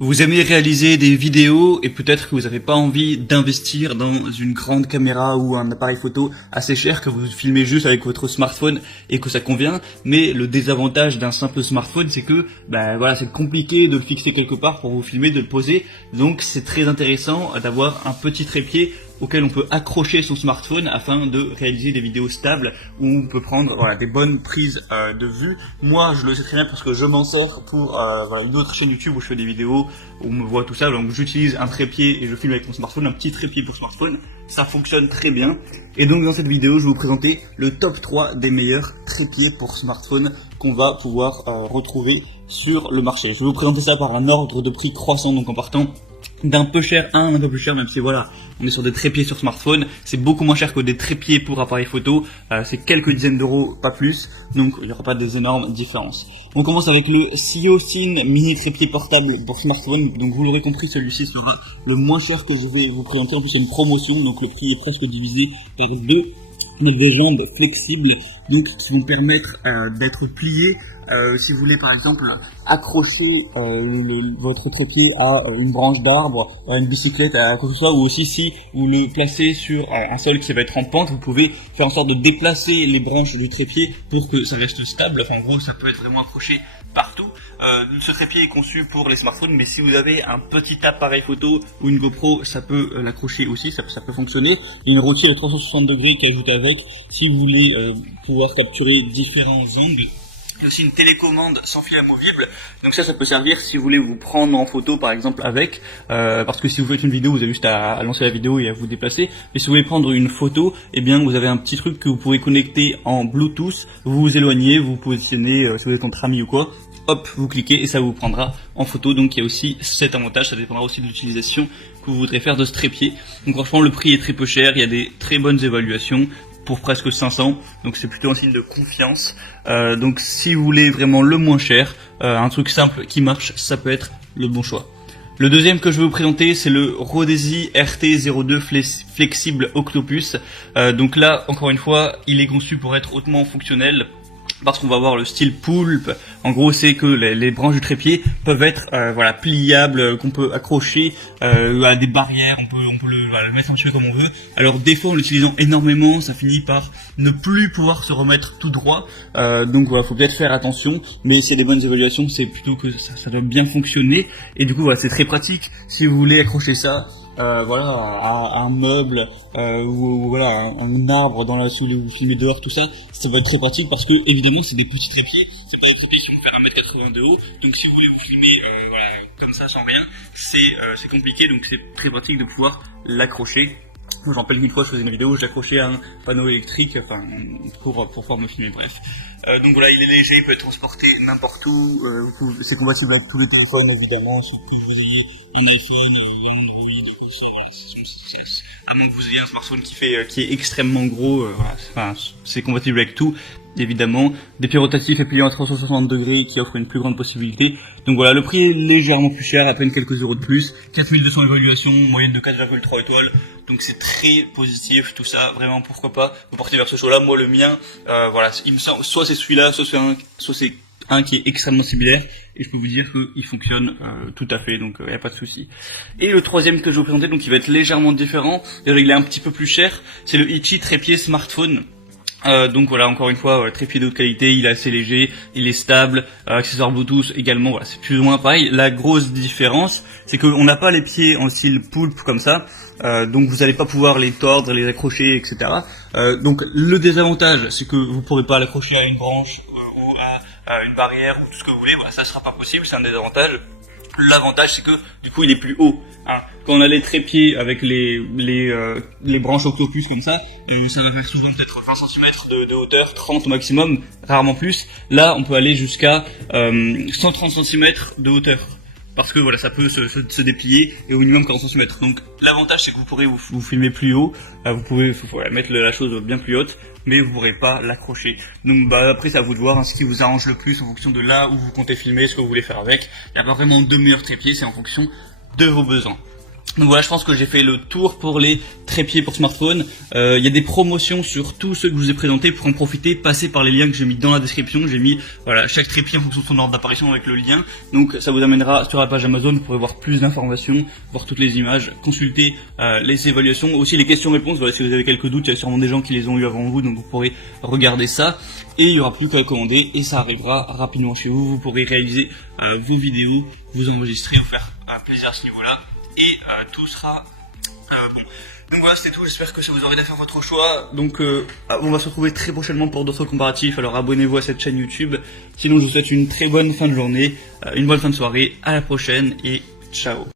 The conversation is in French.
Vous aimez réaliser des vidéos et peut-être que vous n'avez pas envie d'investir dans une grande caméra ou un appareil photo assez cher, que vous filmez juste avec votre smartphone et que ça convient. Mais le désavantage d'un simple smartphone, c'est que voilà, c'est compliqué de le fixer quelque part pour vous filmer, de le poser. Donc c'est très intéressant d'avoir un petit trépied auquel on peut accrocher son smartphone afin de réaliser des vidéos stables où on peut prendre des bonnes prises de vue. Moi je le sais très bien parce que je m'en sers pour une autre chaîne YouTube où je fais des vidéos où on me voit tout ça, donc j'utilise un trépied et je filme avec mon smartphone, un petit trépied pour smartphone, ça fonctionne très bien. Et donc dans cette vidéo je vais vous présenter le top 3 des meilleurs trépieds pour smartphone qu'on va pouvoir retrouver sur le marché. Je vais vous présenter ça par un ordre de prix croissant, donc en partant d'un peu cher à un peu plus cher, même si voilà, on est sur des trépieds sur smartphone, c'est beaucoup moins cher que des trépieds pour appareil photo, c'est quelques dizaines d'euros, pas plus, donc il n'y aura pas des énormes différences. On commence avec le Siocine mini trépied portable pour smartphone, donc vous l'aurez compris, celui-ci sera le moins cher que je vais vous présenter, en plus c'est une promotion, donc le prix est presque divisé par deux. Des jambes flexibles donc qui vont permettre d'être pliées si vous voulez par exemple accrocher votre trépied à une branche d'arbre, à une bicyclette, à quoi que ce soit, ou aussi si vous le placez sur un sol qui va être en pente, vous pouvez faire en sorte de déplacer les branches du trépied pour que ça reste stable. Enfin en gros ça peut être vraiment accroché partout. Ce trépied est conçu pour les smartphones, mais si vous avez un petit appareil photo ou une GoPro, ça peut l'accrocher aussi, ça peut fonctionner. Il y a une rotule à 360 degrés qui est ajoutée avec, si vous voulez pouvoir capturer différents angles. Il y a aussi une télécommande sans fil amovible, donc ça peut servir si vous voulez vous prendre en photo par exemple avec, parce que si vous faites une vidéo, vous avez juste à lancer la vidéo et à vous déplacer, mais si vous voulez prendre une photo, eh bien vous avez un petit truc que vous pouvez connecter en Bluetooth, vous vous éloignez, vous positionnez, si vous êtes entre amis ou quoi, hop, vous cliquez et ça vous prendra en photo. Donc il y a aussi cet avantage, ça dépendra aussi de l'utilisation que vous voudrez faire de ce trépied. Donc franchement le prix est très peu cher, il y a des très bonnes évaluations pour presque 500, donc c'est plutôt un signe de confiance. Donc si vous voulez vraiment le moins cher, un truc simple qui marche, ça peut être le bon choix. Le deuxième que je vais vous présenter, c'est le Rodesi RT02 Flexible Octopus. Donc là, encore une fois, il est conçu pour être hautement fonctionnel, parce qu'on va avoir le style poulpe. En gros, c'est que les branches du trépied peuvent être pliables, qu'on peut accrocher à des barrières, on peut le mettre un petit peu comme on veut. Alors des fois en l'utilisant énormément, ça finit par ne plus pouvoir se remettre tout droit, donc voilà, faut peut-être faire attention, mais s'il y a des bonnes évaluations, c'est plutôt que ça doit bien fonctionner, et du coup voilà, c'est très pratique si vous voulez accrocher ça à un meuble ou voilà un arbre dans la sous vous filmez dehors, tout ça va être très pratique parce que évidemment c'est des petits trépieds, c'est pas des trépieds qui vont faire 1m80 de haut, donc si vous voulez vous filmer comme ça sans rien, c'est compliqué, donc c'est très pratique de pouvoir l'accrocher. Je me rappelle qu'une fois je faisais une vidéo où je l'accrochais à un panneau électrique, pour pouvoir me filmer, bref. Donc voilà, il est léger, il peut être transporté n'importe où, c'est compatible avec tous les téléphones évidemment, sauf que vous ayez un iPhone, un Android, tout ça, à moins que vous ayez un smartphone qui est extrêmement gros, c'est compatible avec tout. Évidemment, des pieds rotatifs et pliants à 360 degrés qui offrent une plus grande possibilité. Donc voilà, le prix est légèrement plus cher, à peine quelques euros de plus. 4200 évaluations, moyenne de 4,3 étoiles. Donc c'est très positif tout ça, vraiment pourquoi pas vous porter vers ce choix-là. Moi le mien, il me semble, soit c'est celui-là, soit c'est un qui est extrêmement similaire, et je peux vous dire qu'il fonctionne tout à fait, donc il n'y a pas de souci. Et le troisième que je vais vous présenter, donc il va être légèrement différent, d'ailleurs il est un petit peu plus cher, c'est le Ichi trépied smartphone. Donc voilà, encore une fois, trépied de haute qualité, il est assez léger, il est stable, accessoire Bluetooth également, voilà, c'est plus ou moins pareil. La grosse différence, c'est qu'on n'a pas les pieds en style poulpe comme ça, donc vous n'allez pas pouvoir les tordre, les accrocher, etc. Donc le désavantage, c'est que vous ne pourrez pas l'accrocher à une branche ou à une barrière ou tout ce que vous voulez, voilà, ça sera pas possible, c'est un désavantage. L'avantage c'est que du coup il est plus haut. Quand on a les trépieds avec les branches octopus comme ça va faire souvent peut-être 20 cm de hauteur, 30 au maximum, rarement plus. Là on peut aller jusqu'à 130 cm de hauteur. Parce que voilà, ça peut se déplier et au minimum 40 cm. Donc l'avantage c'est que vous pourrez vous filmer plus haut, vous pouvez mettre la chose bien plus haute, mais vous ne pourrez pas l'accrocher. Donc après c'est à vous de voir ce qui vous arrange le plus en fonction de là où vous comptez filmer, ce que vous voulez faire avec. Il n'y a pas vraiment deux meilleurs trépieds, c'est en fonction de vos besoins. Donc voilà, je pense que j'ai fait le tour pour les trépieds pour smartphone. Il y a des promotions sur tous ceux que je vous ai présentés. Pour en profiter, passez par les liens que j'ai mis dans la description. J'ai mis voilà chaque trépied en fonction de son ordre d'apparition avec le lien. Donc ça vous amènera sur la page Amazon. Vous pourrez voir plus d'informations, voir toutes les images, consulter les évaluations, aussi les questions-réponses. Voilà, si vous avez quelques doutes, il y a sûrement des gens qui les ont eu avant vous, donc vous pourrez regarder ça. Et il n'y aura plus qu'à commander et ça arrivera rapidement chez vous. Vous pourrez réaliser vos vidéos, vous enregistrer, vous faire plaisir à ce niveau-là. Et tout sera bon. Donc voilà, c'était tout, j'espère que ça vous aura aidé à faire votre choix. Donc on va se retrouver très prochainement pour d'autres comparatifs, alors abonnez-vous à cette chaîne YouTube. Sinon je vous souhaite une très bonne fin de journée, une bonne fin de soirée, à la prochaine et ciao.